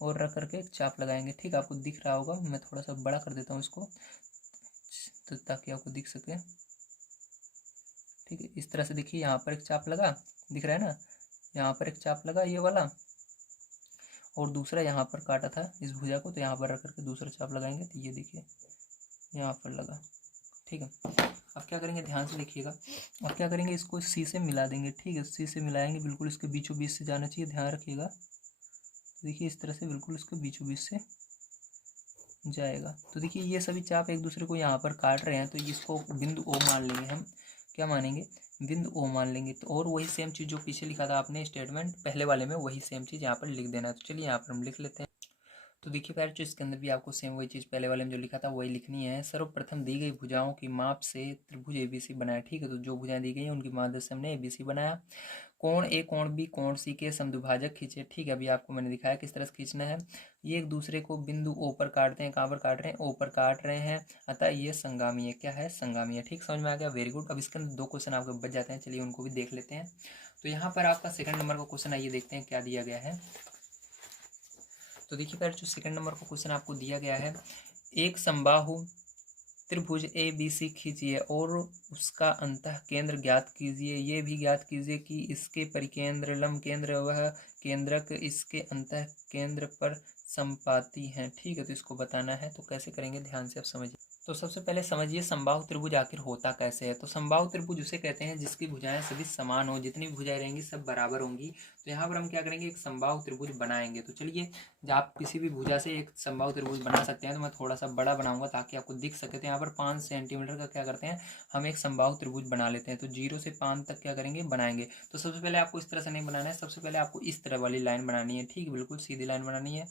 और रख करके चाप लगाएंगे, ठीक, आपको दिख रहा होगा। मैं थोड़ा सा बड़ा कर देता हूँ इसको, तो ताकि आपको दिख सके, ठीक है। इस तरह से देखिए यहाँ पर एक चाप लगा, दिख रहा है ना, यहाँ पर एक चाप लगा ये वाला, और दूसरा यहाँ पर काटा था इस भुजा को, तो यहाँ पर रख करके दूसरा चाप लगाएंगे। तो ये देखिए यहाँ पर लगा, ठीक है। अब क्या करेंगे, ध्यान से देखिएगा, अब क्या करेंगे, इसको सी से मिला देंगे, ठीक है, सी से मिलाएंगे, बिल्कुल इसके बीचों बीच से जाना चाहिए, ध्यान रखिएगा। तो देखिए इस तरह से बिल्कुल इसके बीचों बीच से जाएगा। तो देखिए ये सभी चाप एक दूसरे को यहाँ पर काट रहे हैं, तो इसको बिंदु ओ मान लेंगे हम, क्या मानेंगे, बिंदु ओ मान लेंगे। तो और वही सेम चीज़ जो पीछे लिखा था आपने स्टेटमेंट पहले वाले में, वही सेम चीज़ यहाँ पर लिख देना है। तो चलिए यहाँ पर हम लिख लेते हैं। तो देखिए पैर इसके अंदर भी आपको सेम वही चीज़ पहले वाले में जो लिखा था वही लिखनी है। सर्वप्रथम दी गई भुजाओं की माप से त्रिभुज एबीसी बनाया, ठीक है। तो जो भुजाएं दी गई हैं उनकी मदद से हमने एबीसी बनाया। कोण ए कोण बी कोण सी के समद्विभाजक खींचे, ठीक है। अभी आपको मैंने दिखाया किस तरह से खींचना है। ये एक दूसरे को बिंदु ओ पर काटते हैं, कहाँ पर काट रहे हैं, ओ पर काट रहे हैं, अतः ये संगामी है, क्या है, संगामी है, ठीक, समझ में आ गया, वेरी गुड। अब इसके अंदर दो क्वेश्चन आपके बच जाते हैं, चलिए उनको भी देख लेते हैं। तो यहाँ पर आपका सेकंड नंबर का क्वेश्चन, आइए देखते हैं क्या दिया गया है। तो देखिए पैर जो सेकंड नंबर का क्वेश्चन आपको दिया गया है, एक समबाहु त्रिभुज ए बी सी खींचिए और उसका अंतः केंद्र ज्ञात कीजिए। ये भी ज्ञात कीजिए कि इसके परिकेंद्र लंब केंद्र वह केंद्रक इसके अंतः केंद्र पर संपाती हैं, ठीक है। तो इसको बताना है, तो कैसे करेंगे, ध्यान से आप समझिए। तो सबसे पहले समझिए समबाहु त्रिभुज आखिर होता कैसे है। तो समबाहु त्रिभुज उसे कहते हैं जिसकी भुजाएं सभी समान हो, जितनी भी भुजाएं रहेंगी सब बराबर होंगी। तो यहाँ पर हम क्या करेंगे, एक समबाहु त्रिभुज बनाएंगे। तो चलिए आप किसी भी भुजा से एक समबाहु त्रिभुज बना सकते हैं। तो मैं थोड़ा सा बड़ा बनाऊंगा ताकि आपको दिख सके। तो यहाँ पर 5 सेंटीमीटर का क्या करते हैं, हम एक समबाहु त्रिभुज बना लेते हैं। तो 0 से 5 तक क्या करेंगे, बनाएंगे। तो सबसे पहले आपको इस तरह से नहीं बनाना है, सबसे पहले आपको इस तरह वाली लाइन बनानी है, ठीक, बिल्कुल सीधी लाइन बनानी है।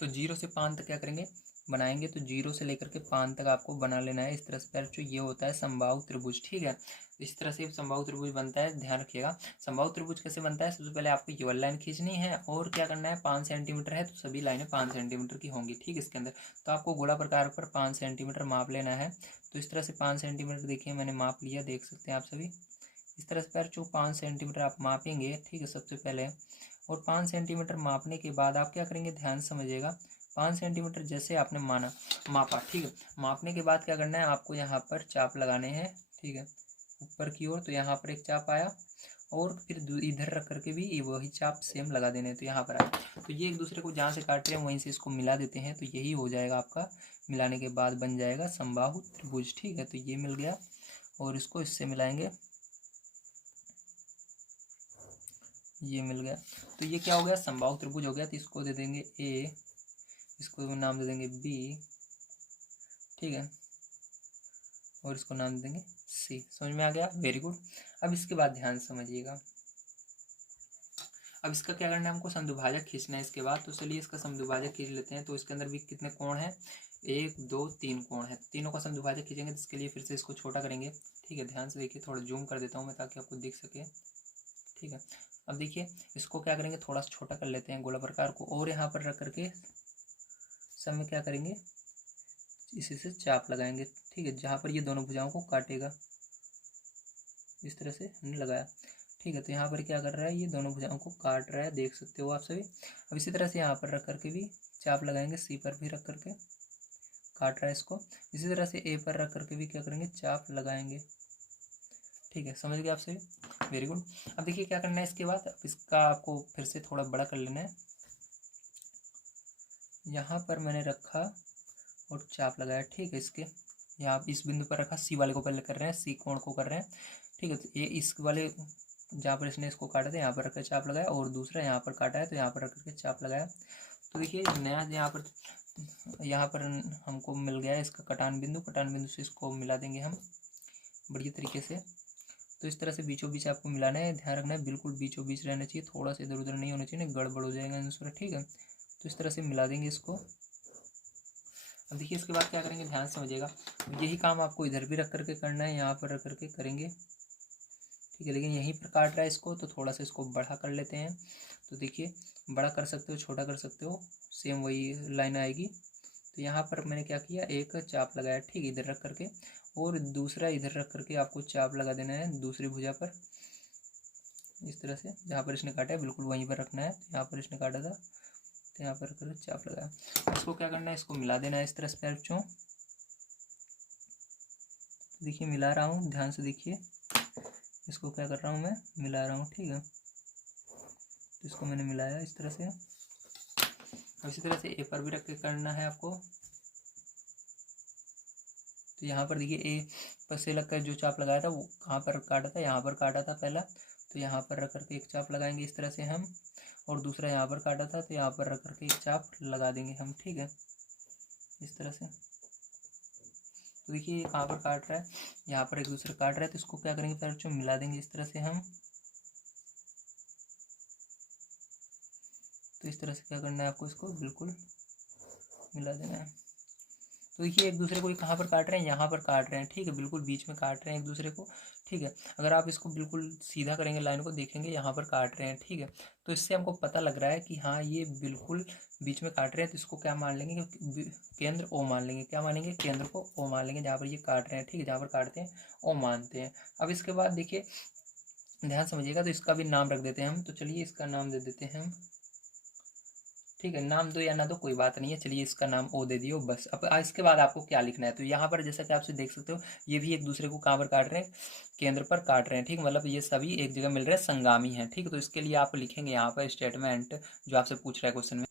तो 0 से 5 तक क्या करेंगे, बनाएंगे। तो 0 से लेकर के 5 तक आपको बना लेना है इस तरह से पैर, जो ये होता है समबाहु त्रिभुज, ठीक है। इस तरह से समबाहु त्रिभुज बनता है, ध्यान रखिएगा। समबाहु त्रिभुज कैसे बनता है, सबसे पहले आपको ये वाली लाइन खींचनी है और क्या करना है, 5 सेंटीमीटर है तो सभी लाइनें 5 सेंटीमीटर की होंगी, ठीक, इसके अंदर। तो आपको गोला प्रकार पर 5 सेंटीमीटर माप लेना है। तो इस तरह से 5 सेंटीमीटर देखिए मैंने माप लिया, देख सकते हैं आप सभी। इस तरह से पैर 5 सेंटीमीटर आप मापेंगे, ठीक है, सबसे पहले। और 5 सेंटीमीटर मापने के बाद आप क्या करेंगे, ध्यान समझिएगा। 5 सेंटीमीटर जैसे आपने मापा, ठीक है। मापने के बाद क्या करना है, आपको यहाँ पर चाप लगाने हैं, ठीक है, ऊपर की ओर। तो यहाँ पर एक चाप आया और फिर इधर रख करके भी वही चाप सेम लगा देने हैं, तो यहाँ पर आया। तो ये एक दूसरे को जहाँ से काट रहे हैं वहीं से इसको मिला देते हैं, तो यही हो जाएगा आपका। मिलाने के बाद बन जाएगा समबाहु त्रिभुज। ठीक है, तो ये मिल गया और इसको इससे मिलाएंगे, ये मिल गया। तो ये क्या हो गया, समबाहु त्रिभुज हो गया। तो इसको दे देंगे ए, इसको नाम दे देंगे बी, ठीक है, और इसको नाम दे देंगे सी। समझ में आ गया, वेरी गुड। अब इसके बाद ध्यान समझिएगा, अब इसका क्या करना है, हमको समद्विभाजक खींचना है इसके बाद। तो चलिए इसका समद्विभाजक खींच लेते हैं। तो इसके अंदर भी कितने कोण हैं, 1 2 3 कोण है। तीनों का समद्विभाजक खींचेंगे, तो इसके लिए फिर से इसको छोटा करेंगे। ठीक है, ध्यान से देखिए, थोड़ा जूम कर देता हूँ मैं ताकि आपको दिख सके। ठीक है, अब देखिए इसको क्या करेंगे, थोड़ा सा छोटा कर लेते हैं गोला प्रकार को, और यहाँ पर रख करके सब में क्या करेंगे, इसी से चाप लगाएंगे। ठीक है, जहाँ पर ये दोनों भुजाओं को काटेगा, इस तरह से हमने लगाया। ठीक है, तो यहाँ पर क्या कर रहा है, ये दोनों भुजाओं को काट रहा है, देख सकते हो आप सभी। अब इसी तरह से यहाँ पर रख करके भी चाप लगाएंगे, सी पर भी रख करके काट रहा है इसको। इसी तरह से ए पर रख करके भी क्या करेंगे, चाप लगाएंगे। ठीक है, समझ गए आप सभी, वेरी गुड। अब देखिए क्या करना है इसके बाद, अब इसका आपको फिर से थोड़ा बड़ा कर लेना है। यहाँ पर मैंने रखा और चाप लगाया। ठीक है, इसके यहाँ इस बिंदु पर रखा, सी वाले को पहले कर रहे हैं, सी कोण को कर रहे हैं। ठीक है, तो ये इस वाले जहाँ पर इसने इसको काटा था यहाँ पर रखकर चाप लगाया, और दूसरा यहाँ पर काटा है तो यहाँ पर रख करके चाप लगाया। तो देखिए नया यहाँ पर हमको मिल गया है इसका कटान बिंदु। कटान बिंदु से इसको मिला देंगे हम बढ़िया तरीके से। तो इस तरह से बीचों बीच आपको मिलाना है, ध्यान रखना है बिल्कुल बीचों बीच रहना चाहिए, थोड़ा सा इधर उधर नहीं होना चाहिए, गड़बड़ हो जाएगा आंसर। ठीक है, तो इस तरह से मिला देंगे इसको। अब देखिए इसके बाद क्या करेंगे, ध्यान समझिएगा, यही काम आपको इधर भी रख करके करना है, यहाँ पर रख करके करेंगे। ठीक है, लेकिन यहीं पर काट रहा है इसको, तो थोड़ा सा इसको बड़ा कर लेते हैं। तो देखिए बड़ा कर सकते हो, छोटा कर सकते हो, सेम वही लाइन आएगी। तो यहाँ पर मैंने क्या किया, एक चाप लगाया, ठीक है, इधर रख करके, और दूसरा इधर रख करके आपको चाप लगा देना है दूसरी भुजा पर। इस तरह से जहाँ पर इसने काटा है बिल्कुल वहीं पर रखना है। तो यहाँ पर इसने काटा था तो यहाँ पर रख चाप लगाया। इसको क्या करना है, इसको मिला देना है इस तरह से बच्चों। देखिए मिला रहा हूँ, ध्यान से देखिए, इसको क्या कर रहा हूँ मैं, मिला रहा हूँ। ठीक है, तो इसको मैंने मिलाया इस तरह से। इसी तरह से ए पर भी रख के करना है आपको। तो यहाँ पर देखिए ए पर से लग कर जो चाप लगाया था वो कहाँ पर काटा था, यहाँ पर काटा था पहला, तो यहाँ पर रख करके एक चाप लगाएंगे इस तरह से हम, और दूसरा यहाँ पर काटा था तो यहाँ पर रख करके एक चाप लगा देंगे हम। ठीक है, इस तरह से। तो देखिए ये कहाँ पर काट रहा है, यहाँ पर एक दूसरे काट रहा है, तो इसको क्या करेंगे, पहले जो मिला देंगे इस तरह से हम। तो इस तरह से क्या करना है आपको, इसको बिल्कुल मिला देना है। तो देखिए एक दूसरे को कहाँ पर काट रहे हैं, यहाँ पर काट रहे हैं। ठीक है, बिल्कुल बीच में काट रहे हैं एक दूसरे को। ठीक है, अगर आप इसको बिल्कुल सीधा करेंगे लाइन को, देखेंगे यहाँ पर काट रहे हैं। ठीक है, तो इससे हमको पता लग रहा है कि हाँ ये बिल्कुल बीच में काट रहे हैं। तो इसको क्या मान लेंगे, केंद्र ओ मान लेंगे। क्या मानेंगे, केंद्र को ओ मान लेंगे, जहाँ पर ये काट रहे हैं। ठीक है, जहाँ पर काटते हैं ओ मानते हैं। अब इसके बाद देखिए ध्यान समझिएगा, तो इसका भी नाम रख देते हैं हम। तो चलिए इसका नाम दे देते हैं हम। ठीक है, नाम दो या ना दो कोई बात नहीं है, चलिए इसका नाम ओ दे दियो बस। अब इसके बाद आपको क्या लिखना है, तो यहाँ पर जैसा कि आप देख सकते हो ये भी एक दूसरे को कहाँ पर काट रहे हैं, केंद्र पर काट रहे हैं। ठीक, मतलब ये सभी एक जगह मिल रहे हैं, संगामी हैं। ठीक, तो इसके लिए आप लिखेंगे यहाँ पर स्टेटमेंट जो आपसे पूछ रहा है क्वेश्चन में।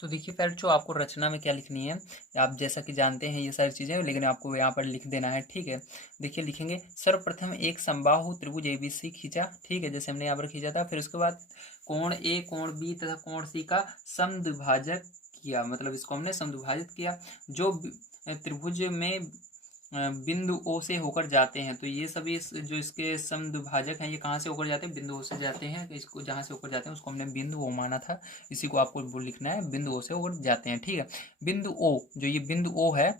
तो देखिए पहले जो आपको रचना में क्या लिखनी है, आप जैसा कि जानते हैं ये सारी चीज़ें, लेकिन आपको यहाँ पर लिख देना है। ठीक है, देखिए लिखेंगे सर्वप्रथम एक समबाहु त्रिभुज ABC खींचा। ठीक है, जैसे हमने यहाँ पर खींचा था। फिर उसके बाद कोण A कोण B तथा कोण C का समद्विभाजक किया, मतलब इसको हमने समद्विभाजित किया। जो त्रिभुज में बिंदु O से होकर जाते हैं, तो ये सभी जो इसके समद्विभाजक हैं ये कहाँ से होकर जाते हैं, बिंदु O से जाते हैं। तो इसको जहाँ से होकर जाते हैं उसको हमने बिंदु O माना था, इसी को आपको लिखना है, बिंदु O से होकर जाते हैं। ठीक है, बिंदु O, जो ये बिंदु O है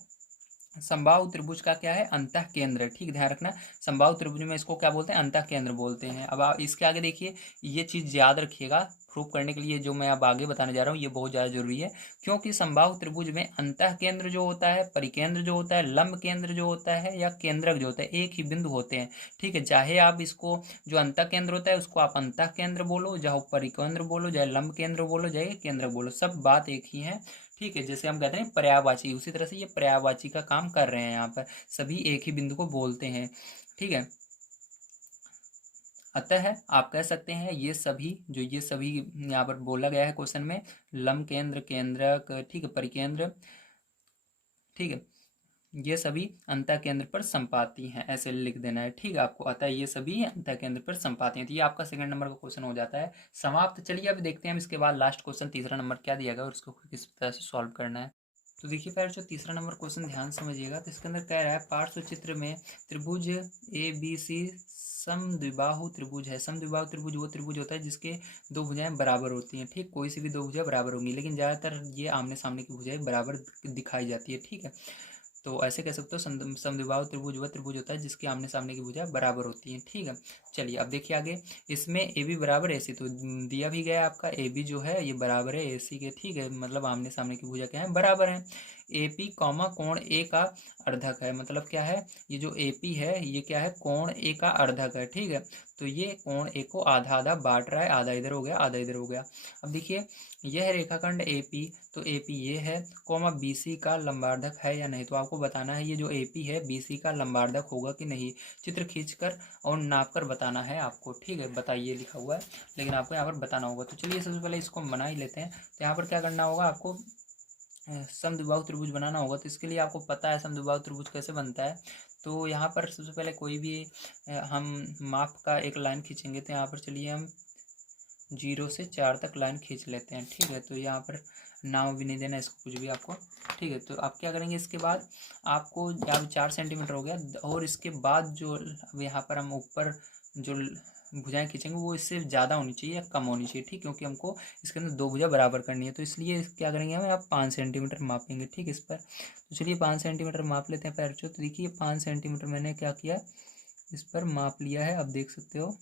समबाहु त्रिभुज का क्या है, अंतः केंद्र। ठीक, ध्यान रखना, समबाहु त्रिभुज में इसको क्या बोलते हैं, अंतः केंद्र बोलते हैं। अब आप इसके आगे देखिए, ये चीज़ याद रखिएगा, प्रूफ करने के लिए जो मैं अब आगे बताने जा रहा हूँ ये बहुत ज़्यादा जरूरी है। क्योंकि समबाहु त्रिभुज में अंतः केंद्र जो होता है, परिकेंद्र जो होता है, लंब केंद्र जो होता है, या केंद्रक जो होता है, एक ही बिंदु होते हैं। ठीक है, चाहे आप इसको जो अंतः केंद्र होता है उसको आप अंतः केंद्र बोलो, चाहे परिकेंद्र बोलो, चाहे लंब केंद्र बोलो, चाहे केंद्रक बोलो, सब बात एक ही है। ठीक है, जैसे हम कहते हैं पर्यायवाची, उसी तरह से ये पर्यायवाची का काम कर रहे हैं। यहाँ पर सभी एक ही बिंदु को बोलते हैं। ठीक है। अतः आप कह सकते हैं ये सभी यहाँ पर बोला गया है क्वेश्चन में, लंब केंद्र, केंद्रक, ठीक है, परिकेंद्र, ठीक है, ये सभी अंतः केंद्र पर संपाती हैं, ऐसे लिख देना है, ठीक है आपको। अतः ये सभी अंतः केंद्र पर संपाती हैं। तो ये आपका सेकंड नंबर का क्वेश्चन हो जाता है समाप्त। चलिए अब देखते हैं हम इसके बाद लास्ट क्वेश्चन तीसरा नंबर क्या दिया गया और उसको किस तरह से सॉल्व करना है। तो देखिए फिर जो तीसरा नंबर क्वेश्चन ध्यान समझिएगा, तो इसके अंदर कह रहा है पार्श्व चित्र में त्रिभुज ABC समद्विबाहु त्रिभुज है। समद्विबाहु त्रिभुज वो त्रिभुज होता है जिसके दो भुजाएं बराबर होती हैं, ठीक, कोई सी भी दो भुजाएं बराबर होंगी, लेकिन ज़्यादातर ये आमने सामने की भुजाएं बराबर दिखाई जाती है, ठीक है। तो ऐसे कह सकते हो समद्विबाहु त्रिभुज वह त्रिभुज होता है जिसके आमने सामने की भुजा बराबर होती हैं, ठीक है। चलिए अब देखिए आगे, इसमें AB बराबर AC, तो दिया भी गया है आपका AB जो है ये बराबर है AC के, ठीक है, मतलब आमने सामने की भुजा क्या है, बराबर है। AP कॉमा कोण A का अर्धक है, मतलब क्या है, ये जो AP है ये क्या है, कोण A का अर्धक है, ठीक है। तो ये कोण A को आधा आधा बांट रहा है, आधा इधर हो गया आधा इधर हो गया। अब देखिए यह रेखाखंड AP, तो AP ये है, कोमा BC का लंबार्धक है या नहीं, तो आपको बताना है ये जो AP है BC का लंबार्धक होगा कि नहीं, चित्र खींचकर और नापकर बताना है आपको, ठीक है। बताइए लिखा हुआ है, लेकिन आपको यहाँ पर बताना होगा। तो चलिए सबसे पहले इसको हम बना ही लेते हैं। तो यहाँ पर क्या करना होगा, आपको समद्विबाहु त्रिभुज बनाना होगा। तो इसके लिए आपको पता है समद्विबाहु त्रिभुज कैसे बनता है। तो यहाँ पर सबसे पहले कोई भी हम माप का एक लाइन खींचेंगे। तो यहाँ पर चलिए हम 0 से 4 तक लाइन खींच लेते हैं, ठीक है। तो यहाँ पर नाम भी नहीं देना इसको कुछ भी आपको, ठीक है। तो आप क्या करेंगे, इसके बाद आपको यहाँ 4 सेंटीमीटर हो गया, और इसके बाद जो अब यहाँ पर हम ऊपर जो भुजाएं खींचेंगे वो इससे ज़्यादा होनी चाहिए या कम होनी चाहिए, ठीक, क्योंकि हमको इसके अंदर दो भुजा बराबर करनी है। तो इसलिए क्या करेंगे हम, आप 5 सेंटीमीटर मापेंगे, ठीक, इस पर। तो चलिए 5 सेंटीमीटर माप लेते हैं पैरचो। तो देखिए 5 सेंटीमीटर मैंने क्या किया, इस पर माप लिया है, आप देख सकते हो,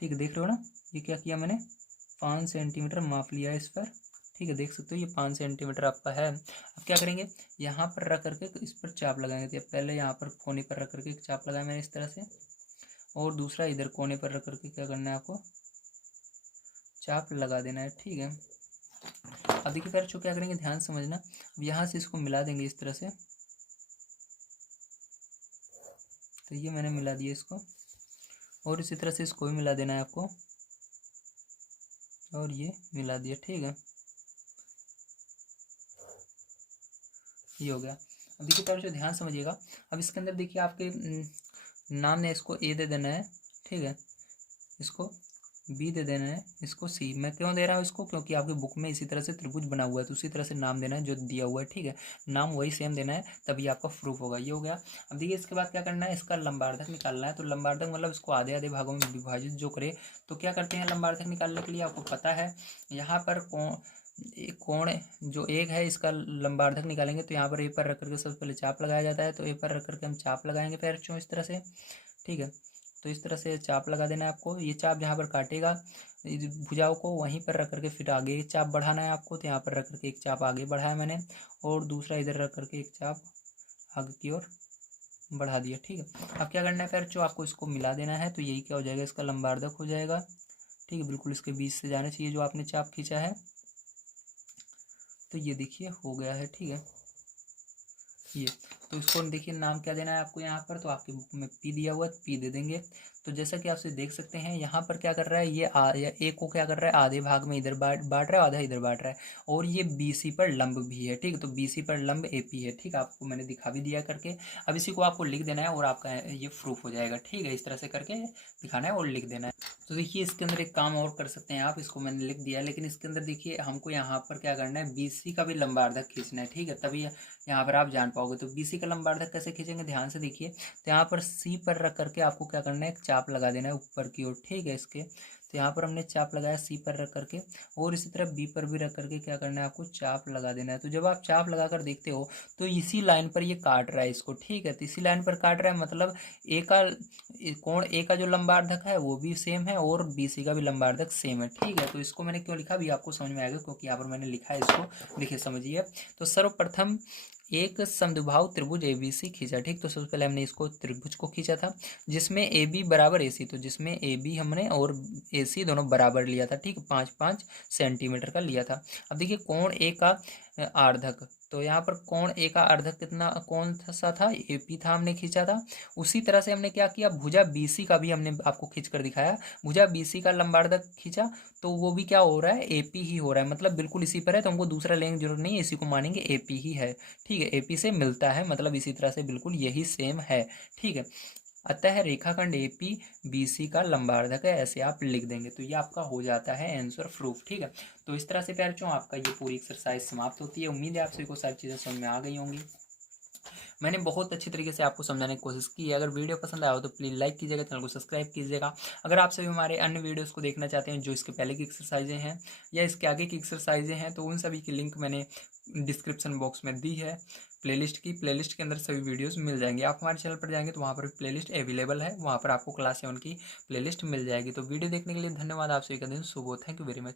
ठीक है, देख रहे हो ना, ये क्या किया मैंने, 5 सेंटीमीटर माप लिया है इस पर, ठीक है, देख सकते हो ये 5 सेंटीमीटर आपका है। अब क्या करेंगे, यहाँ पर रख करके इस पर चाप लगाएंगे। तो पहले यहाँ पर कोने पर रख करके एक चाप लगाया मैंने इस तरह से, और दूसरा इधर कोने पर रख करके क्या करना है, आपको चाप लगा देना है, ठीक है। अब देखिए फिर जो क्या करेंगे, ध्यान समझना, अब यहाँ से इसको मिला देंगे इस तरह से। तो ये मैंने मिला दिया इसको, और इसी तरह से इसको भी मिला देना है आपको, और ये मिला दिया, ठीक है, ये हो गया। अब देखिए पर जो ध्यान समझिएगा, अब इसके अंदर देखिए आपके नाम ने इसको A दे देना है, ठीक है, इसको B दे देना है, इसको C। मैं क्यों दे रहा हूँ इसको, क्योंकि आपके बुक में इसी तरह से त्रिभुज बना हुआ है, तो उसी तरह से नाम देना है जो दिया हुआ है, ठीक है, नाम वही सेम देना है, तभी आपका प्रूफ होगा। ये हो गया। अब देखिए इसके बाद क्या करना है, इसका लंबार्धक निकालना है। तो लंबार्धक मतलब इसको आधे आधे भागों में विभाजित जो करे। तो क्या करते हैं लंबार्धक निकालने के लिए, आपको पता है यहाँ पर कोण जो एक है इसका लंबार्धक निकालेंगे। तो यहाँ पर A पर रख करके सबसे पहले चाप लगाया जाता है। तो A पर रख करके हम चाप लगाएंगे पैर चो इस तरह से, ठीक है। तो इस तरह से चाप लगा देना है आपको। ये चाप जहाँ पर काटेगा भुजाओं को वहीं पर रख करके फिर आगे एक चाप बढ़ाना है आपको। तो यहाँ पर रख करके एक चाप आगे बढ़ाया मैंने, और दूसरा इधर रख करके एक चाप आगे की ओर बढ़ा दिया, ठीक है। अब क्या करना है पैर चो, आपको इसको मिला देना है। तो यही क्या हो जाएगा, इसका लंबार्धक हो जाएगा, ठीक है, बिल्कुल इसके बीच से जाना चाहिए जो आपने चाप खींचा है। तो ये देखिए हो गया है, ठीक है, ये। तो इसको देखिए नाम क्या देना है आपको यहाँ पर, तो आपके बुक में P दिया हुआ है, P दे देंगे। तो जैसा कि आप देख सकते हैं यहाँ पर क्या कर रहा है, ये A को क्या कर रहा है, आधे भाग में इधर बांट रहा है, आधा इधर बांट रहा है, और ये BC पर लंब भी है, ठीक है। तो BC पर लंब AP है, ठीक, आपको मैंने दिखा भी दिया करके। अब इसी को आपको लिख देना है और आपका ये प्रूफ हो जाएगा, ठीक है। इस तरह से करके दिखाना है और लिख देना है। तो देखिए इसके अंदर एक काम और कर सकते हैं आप, इसको मैंने लिख दिया, लेकिन इसके अंदर देखिए हमको यहाँ पर क्या करना है, BC का भी लंबार्धक खींचना है, ठीक है, तभी यहाँ पर आप जान पाओगे। तो BC का लंबार्धक कैसे खींचेंगे, ध्यान से देखिए। तो यहाँ पर C पर रख करके आपको क्या करना है, एक चाप लगा देना है ऊपर की ओर, ठीक है, इसके। तो यहाँ पर हमने चाप लगाया C पर रख करके, और इसी तरह B पर भी रख करके क्या करना है, आपको चाप लगा देना है। तो जब आप चाप लगा कर देखते हो तो इसी लाइन पर ये काट रहा है इसको, ठीक है। तो इसी लाइन पर काट रहा है, मतलब कोण A का जो लंबार्धक है वो भी सेम है, और BC का भी लंबार्धक सेम है, ठीक है। तो इसको मैंने क्यों लिखा भी आपको समझ में आएगा, क्योंकि यहाँ पर मैंने लिखा है इसको, देखिए समझिए। तो सर्वप्रथम एक समद्विबाहु त्रिभुज ABC खींचा, ठीक। तो सबसे पहले हमने इसको त्रिभुज को खींचा था जिसमें AB बराबर AC, तो जिसमें AB हमने और AC दोनों बराबर लिया था, ठीक, 5-5 सेंटीमीटर का लिया था। अब देखिए कोण A का आर्धक, तो यहाँ पर कोण ए का अर्धक कितना कौन सा था, AP था, हमने खींचा था। उसी तरह से हमने क्या किया, भुजा BC का भी हमने आपको खींच कर दिखाया। भुजा BC का लंबार्धक खींचा तो वो भी क्या हो रहा है, AP ही हो रहा है, मतलब बिल्कुल इसी पर है, तो हमको दूसरा लेने की जरूरत नहीं है, इसी को मानेंगे AP ही है। ठीक है, AP से मिलता है, मतलब इसी तरह से बिल्कुल यही सेम है। ठीक है, अतः रेखाखंड AP BC का लंबार्धक है, ऐसे आप लिख देंगे तो ये आपका हो जाता है आंसर प्रूफ। ठीक है, तो इस तरह से प्यारे बच्चों आपका ये पूरी एक्सरसाइज समाप्त होती है। उम्मीद है आप सभी को सारी चीज़ें समझ में आ गई होंगी। मैंने बहुत अच्छी तरीके से आपको समझाने की कोशिश की है। अगर वीडियो पसंद आया हो तो प्लीज़ लाइक कीजिएगा, चैनल को सब्सक्राइब कीजिएगा। अगर आप सभी हमारे अन्य वीडियोस को देखना चाहते हैं जो इसके पहले की एक्सरसाइजें हैं या इसके आगे की एक्सरसाइजें हैं, तो उन सभी की लिंक मैंने डिस्क्रिप्शन बॉक्स में दी है। प्लेलिस्ट के अंदर सभी वीडियोस मिल जाएंगे। आप हमारे चैनल पर जाएंगे तो वहाँ पर प्लेलिस्ट अवेलेबल है, वहाँ पर आपको क्लास 7 की प्लेलिस्ट मिल जाएगी। तो वीडियो देखने के लिए धन्यवाद। आप सभी का दिन शुभ हो। Thank you very much.